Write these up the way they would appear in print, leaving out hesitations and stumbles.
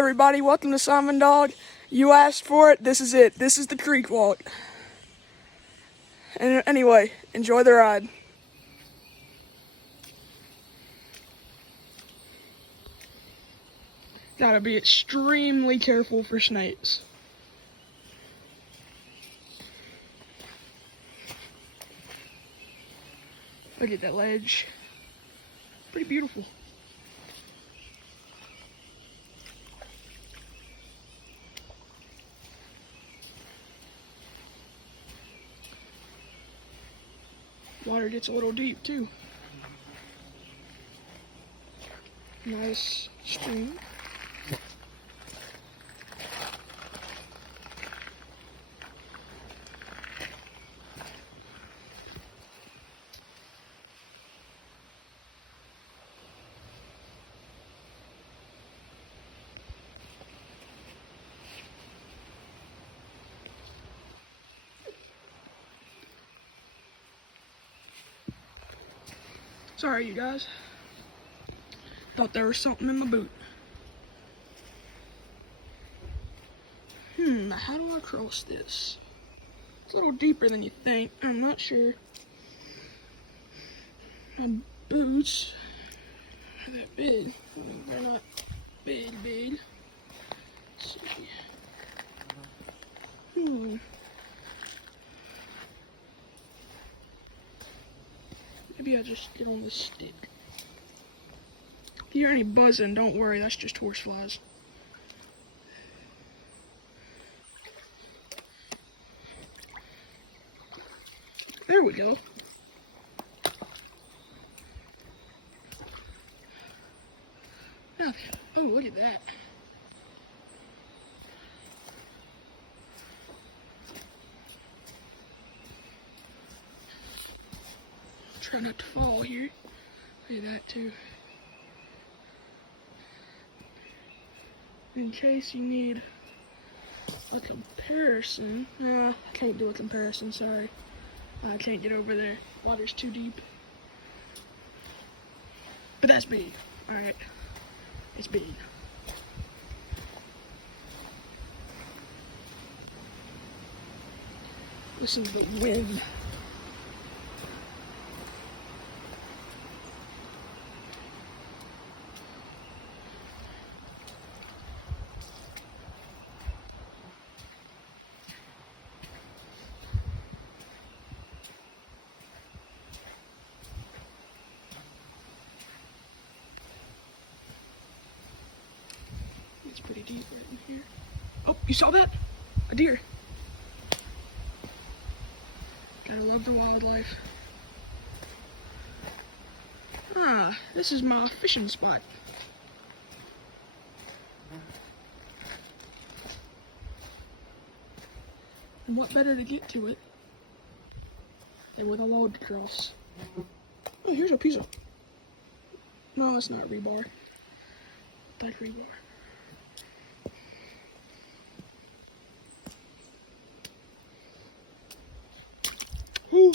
Everybody, welcome to Simon Dog. You asked for it. This is it. This is the creek walk. And anyway, enjoy the ride. Gotta be extremely careful for snakes. Look at that ledge. Pretty beautiful. Water gets a little deep too. Nice stream. Sorry, you guys. Thought there was something in my boot. How do I cross this? It's a little deeper than you think. I'm not sure. My boots are that big. Well, they're not big. Let's see. Maybe I just get on this stick. If you hear any buzzing, don't worry, that's just horseflies. There we go. Now, oh, look at that. Try not to fall here. Look at that too. In case you need a comparison. No, I can't do a comparison, sorry. I can't get over there. Water's too deep. But that's big. Alright. It's big. Listen to the wind. It's pretty deep right in here. Oh, you saw that? A deer. Gotta love the wildlife. Ah, this is my fishing spot. And what better to get to it than with a load to cross? Oh, here's a piece of... No, it's not rebar. Like rebar. Whew.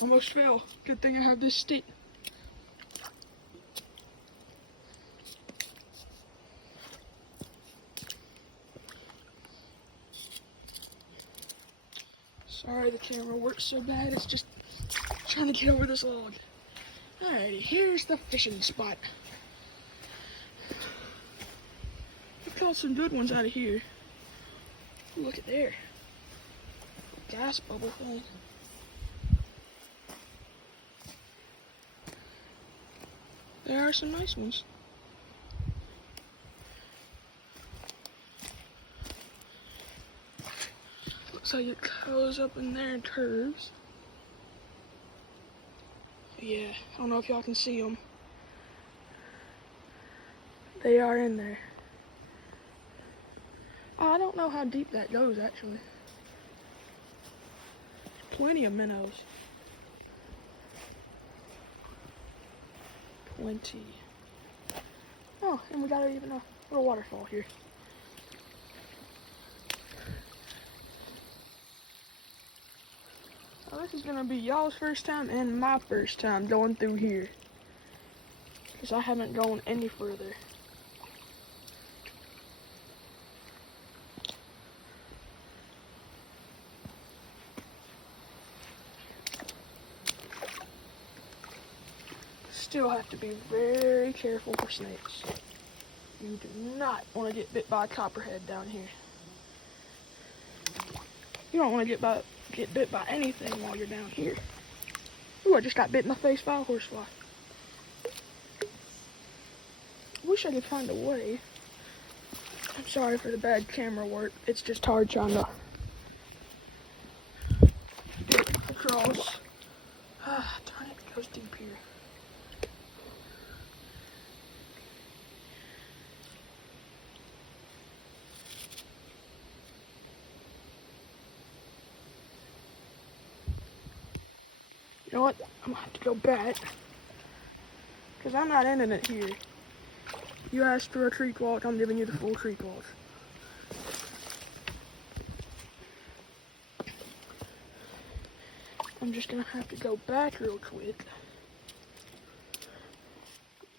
Almost fell. Good thing I have this stick. Sorry the camera works so bad, it's just trying to get over this log. Alrighty, here's the fishing spot. I've caught some good ones out of here. Look at there. Gas bubble thing. There are some nice ones. Looks like it goes up in there and curves. Yeah, I don't know if y'all can see them. They are in there. I don't know how deep that goes actually. Plenty of minnows. Plenty. Oh, and we got even a little waterfall here. Well, this is gonna be y'all's first time and my first time going through here, because I haven't gone any further. still have to be very careful for snakes. You do not want to get bit by a copperhead down here. You don't want to get bit by anything while you're down here. Ooh, I just got bit in the face by a horsefly. Wish I could find a way. I'm sorry for the bad camera work. It's just hard trying to get across. Darn it, goes deep here. You know what? I'm gonna have to go back because I'm not ending it here. You asked for a creek walk, I'm giving you the full creek walk. I'm just gonna have to go back real quick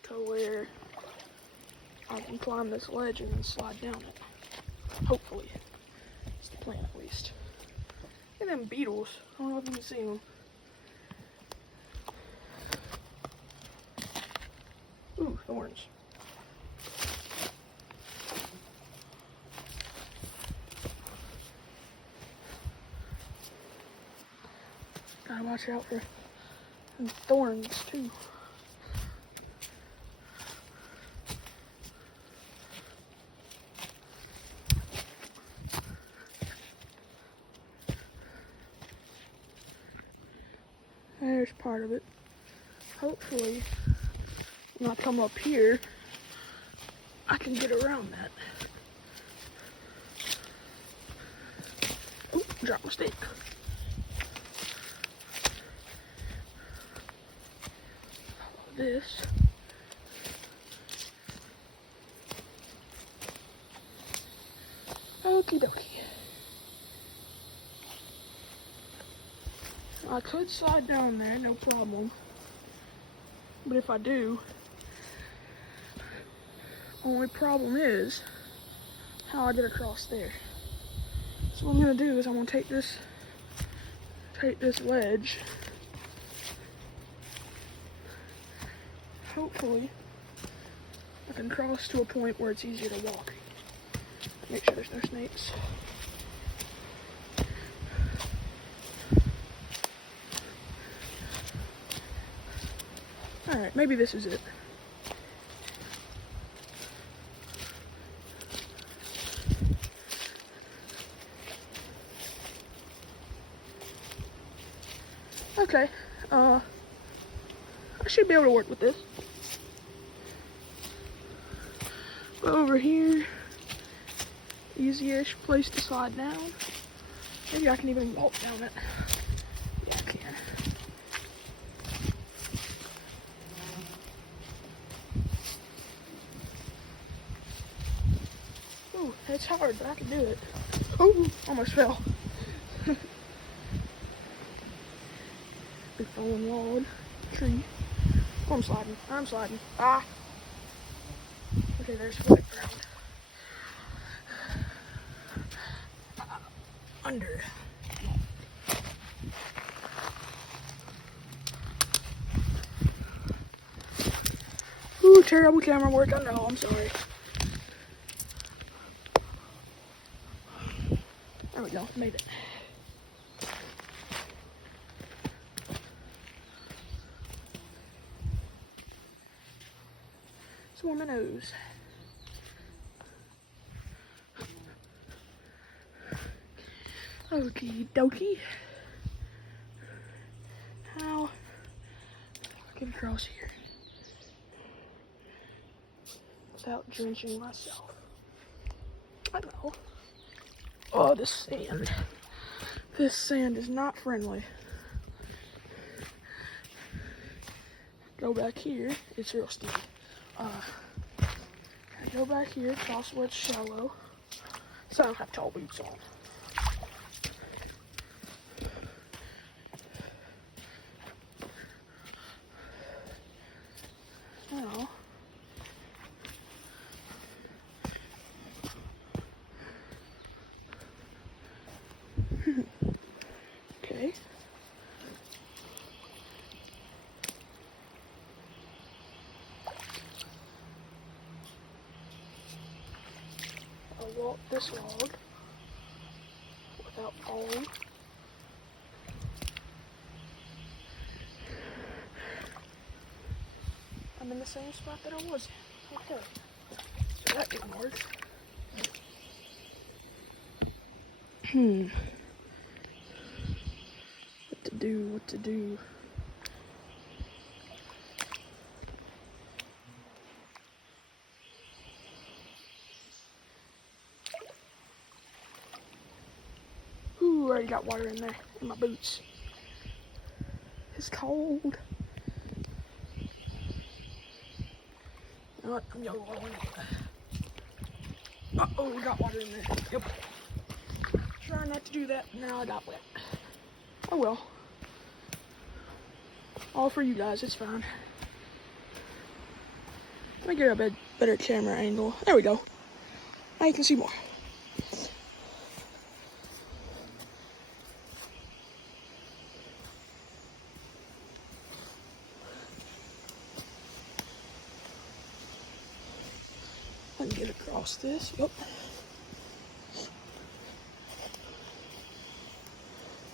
to where I can climb this ledge and then slide down it. Hopefully. It's the plan at least. And them beetles, I don't know if you can see them. Ooh, thorns. Gotta watch out for some thorns too. There's part of it. Hopefully, when I come up here, I can get around that. Oh, drop my stick. Follow this. Okie dokie. I could slide down there, no problem. But if I do, only problem is how I get across there. So what I'm gonna do is I'm gonna take this ledge. Hopefully, I can cross to a point where it's easier to walk. Make sure there's no snakes. Alright, maybe this is it. Okay, I should be able to work with this. Go over here. Easy-ish place to slide down. Maybe I can even walk down it. Yeah, I can. Ooh, it's hard, but I can do it. Oh, almost fell. Big fallen log, tree. Oh, I'm sliding. Ah! Okay, there's flat ground. Under. Ooh, terrible camera work, I know, I'm sorry. There we go, made it. Swirl my nose. Okie dokie. How do I get across here without drenching myself? I know. Oh, this sand. This sand is not friendly. Go back here. It's real steep. Go back here, cross where it's shallow, so I don't have tall boots on. Now, okay. this log without falling. I'm in the same spot that I was in. Okay. So that didn't work. What to do? Ooh, I already got water in there, in my boots. It's cold. You know what? I'm yellow rolling it. Uh-oh, we got water in there. Yep. Try not to do that. Now I got wet. Oh well. All for you guys, it's fine. Let me get a better camera angle. There we go. Now you can see more. I can get across this. Yep.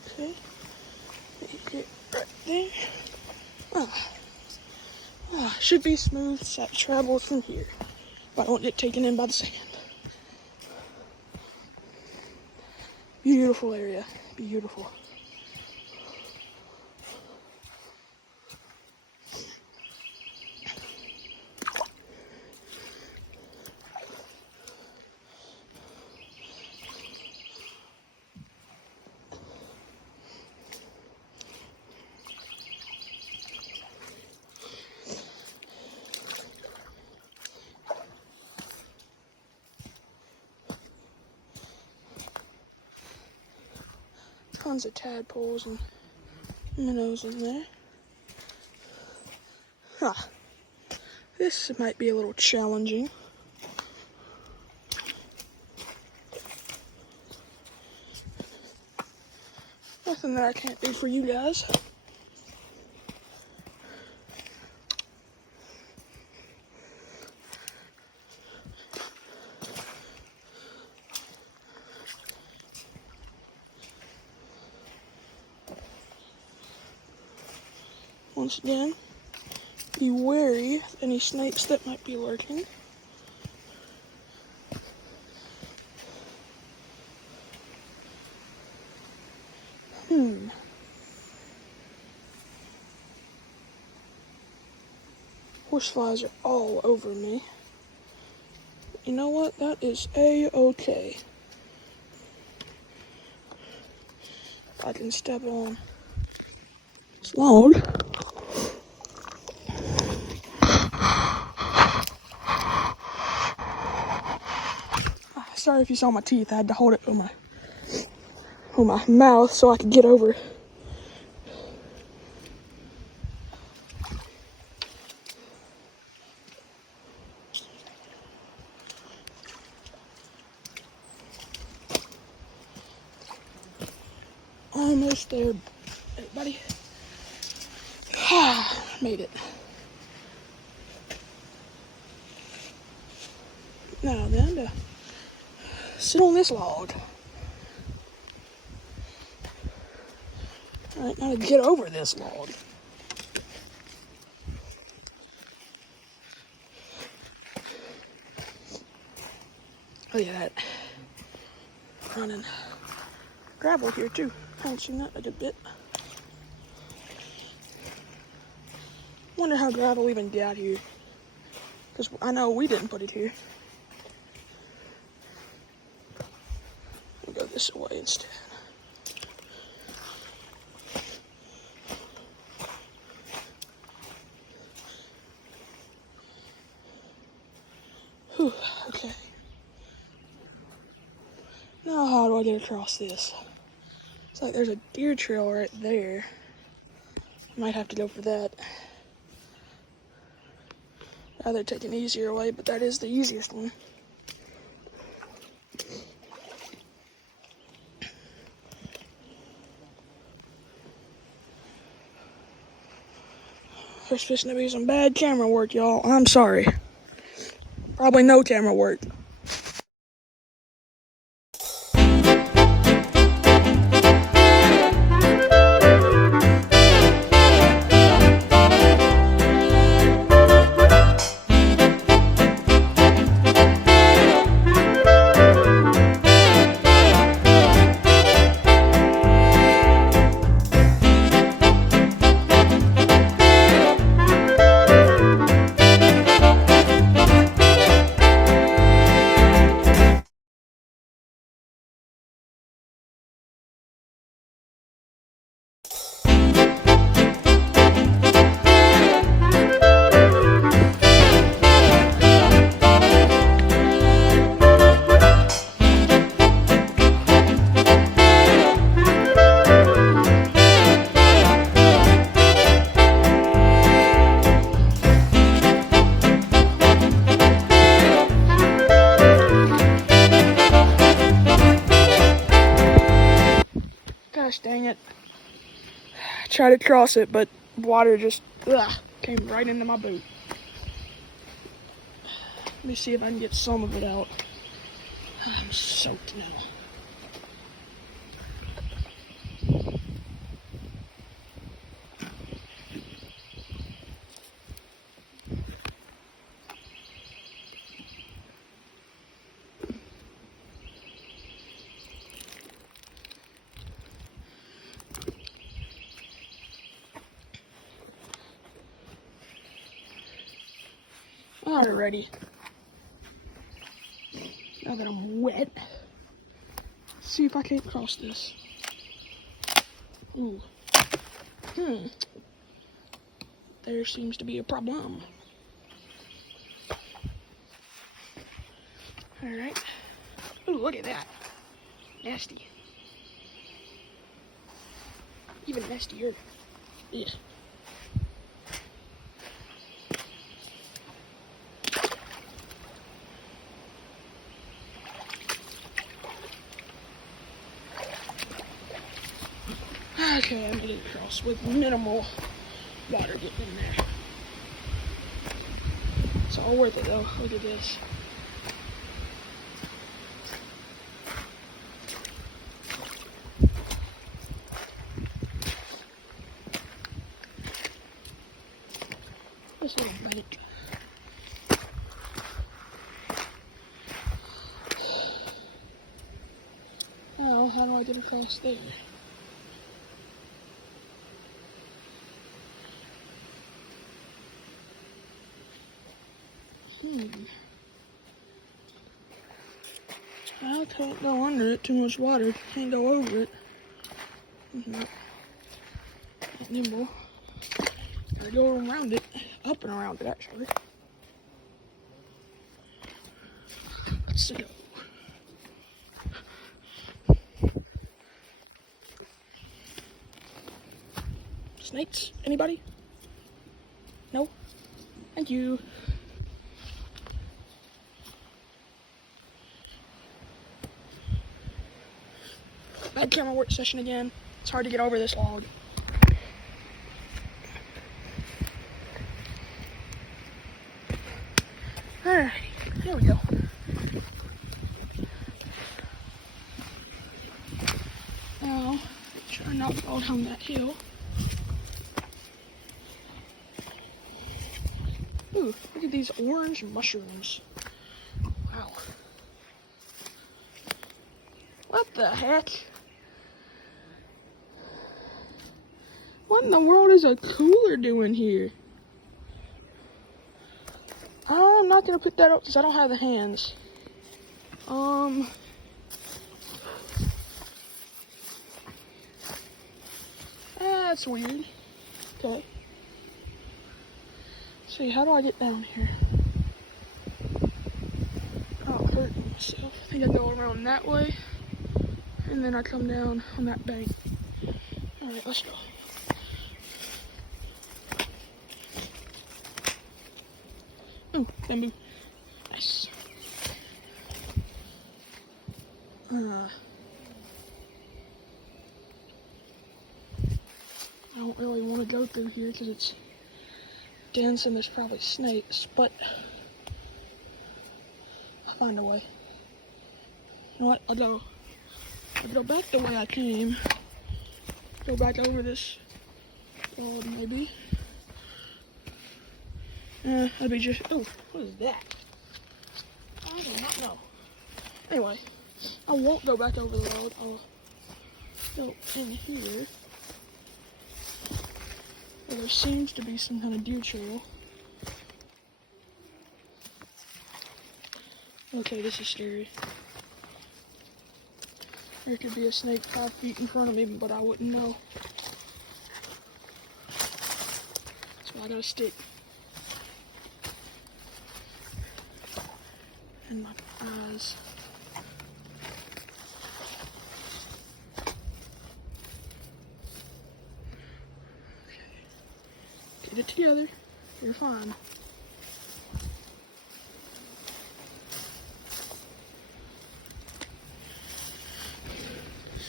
Okay. Get right there. Should be smooth travel from here. But I won't get taken in by the sand. Beautiful area. Beautiful. Tons of tadpoles and minnows in there. This might be a little challenging. Nothing that I can't do for you guys. Once again, be wary of any snakes that might be lurking. Horseflies are all over me. You know what? That is A-okay. I can step on this log. Sorry if you saw my teeth. I had to hold it with my mouth so I could get over. Almost there, buddy. Made it. Now then, to sit on this log. Alright, now to get over this log. Look at that. Running gravel here too. Haven't seen that in a bit. Wonder how gravel even got here. Because I know we didn't put it here. We'll go this way instead. Whew, okay. Now how do I get across this? It's like there's a deer trail right there. Might have to go for that. Rather take an easier way, but that is the easiest one. There's fixing to be some bad camera work, y'all. I'm sorry. Probably no camera work. Gosh dang it. I tried to cross it, but water just came right into my boot. Let me see if I can get some of it out. I'm soaked now. Alrighty. Now that I'm wet, let's see if I can't cross this. Ooh. There seems to be a problem. Alright. Ooh, look at that. Nasty. Even nastier. Yeah. Okay, I made it across with minimal water getting in there. It's all worth it though. Look at this. This little bank. Now, how do I get across there? I can't go under it, too much water. Can't go over it. Not nimble. Gotta go around it. Up and around it, actually. Let's go. Snakes? Anybody? No? Thank you. Bad camera work session again. It's hard to get over this log. Alright, here we go. Now, try not to fall down that hill. Ooh, look at these orange mushrooms. Wow. What the heck? What in the world is a cooler doing here? I'm not gonna pick that up because I don't have the hands. That's weird. Okay. See, how do I get down here? Oh, I'm hurting myself. I think I go around that way, and then I come down on that bank. Alright, let's go. Ooh, bamboo. Nice. I don't really want to go through here because it's dense and there's probably snakes, but I'll find a way. You know what? I'll go back the way I came. Go back over this road, maybe. That'd be just. Oh, what is that? I do not know. Anyway, I won't go back over the road. I'll go in here. Well, there seems to be some kind of deer trail. Okay, this is scary. There could be a snake 5 feet in front of me, but I wouldn't know. So I got a stick. And my eyes. Okay. Get it together. You're fine.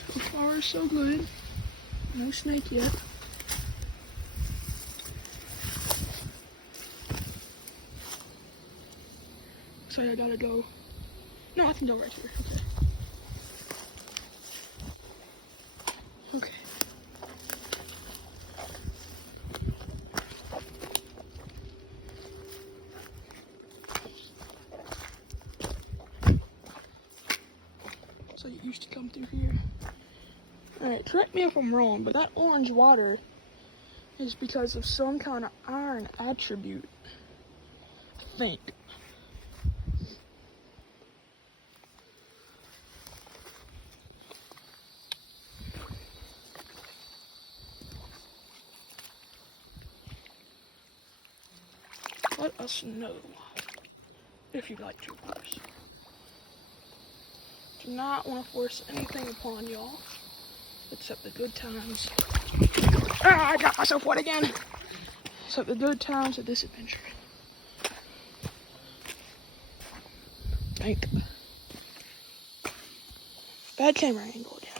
So far, so good. No snake yet. Looks like I gotta go. No, I can go right here. Okay. Okay. So it used to come through here. Alright, correct me if I'm wrong, but that orange water is because of some kind of iron attribute, I think. Let us know if you'd like to, of course. Do not want to force anything upon y'all except the good times. Ah, I got myself wet again. Except the good times of this adventure. Thank. Bad camera angle again.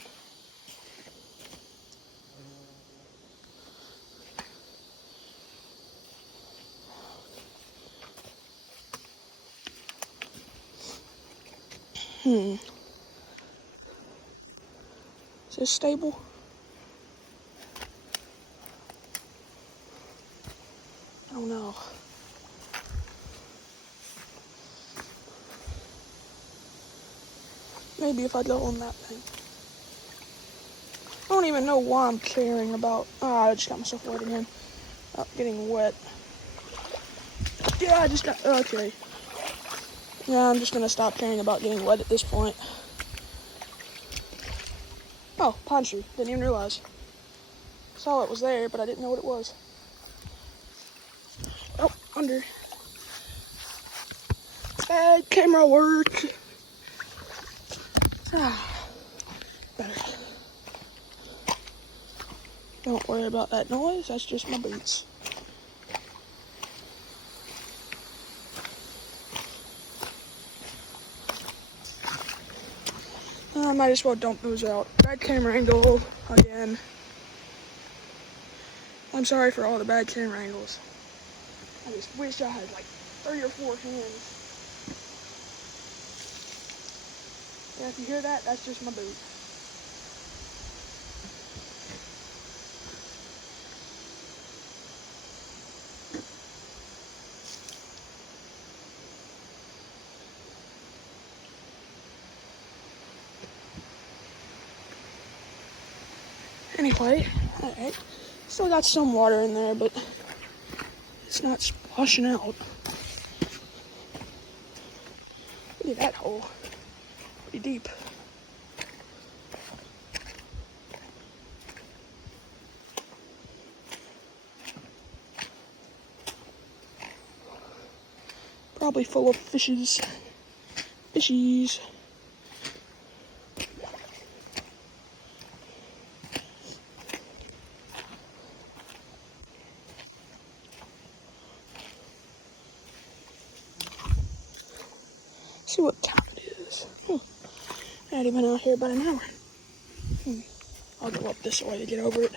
Is this stable? I don't know. Maybe if I go on that thing. I don't even know why I'm caring about. I just got myself wet again. Getting wet. Yeah, I just got. Okay. Yeah, I'm just gonna stop caring about getting wet at this point. Oh, pine tree. Didn't even realize. Saw it was there, but I didn't know what it was. Oh, under. Bad camera work. Better. Don't worry about that noise. That's just my boots. I might as well dump those out. Bad camera angle again. I'm sorry for all the bad camera angles. I just wish I had like 3 or 4 hands. Yeah, if you hear that, that's just my boot. Anyway, alright. Still got some water in there, but it's not splashing out. Look at that hole. Pretty deep. Probably full of fishes. Fishies. See what time it is. I hadn't been out here about an hour. I'll go up this way to get over it.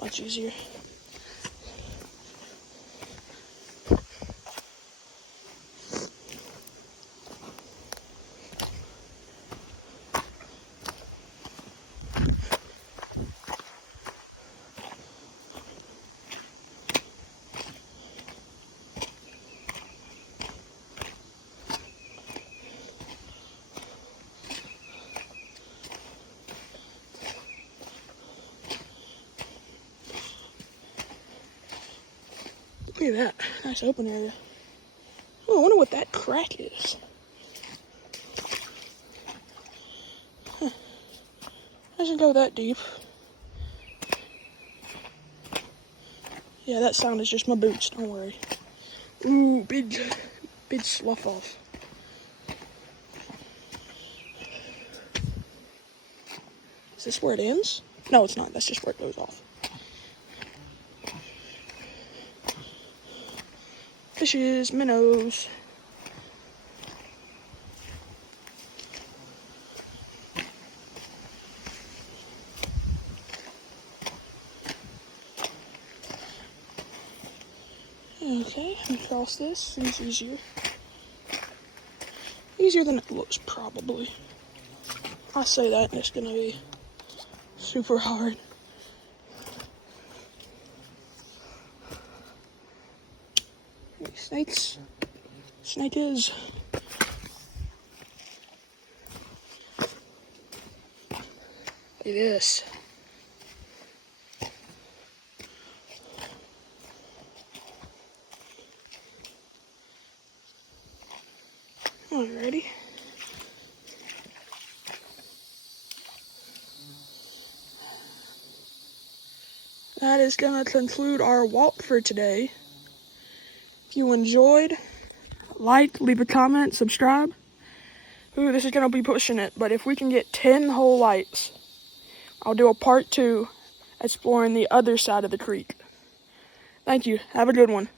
Much easier. Look at that. Nice open area. Oh, I wonder what that crack is. Doesn't go that deep. Yeah, that sound is just my boots, don't worry. Ooh, big slough off. Is this where it ends? No, it's not. That's just where it goes off. Fishes, minnows. Okay, and cross this. Seems easier. Easier than it looks, probably. I say that and it's gonna be super hard. Snakes. Snake is. Look at this. Alrighty. That is going to conclude our walk for today. If you enjoyed, like, leave a comment, subscribe. Ooh, this is going to be pushing it, but if we can get 10 whole lights, I'll do a part 2 exploring the other side of the creek. Thank you. Have a good one.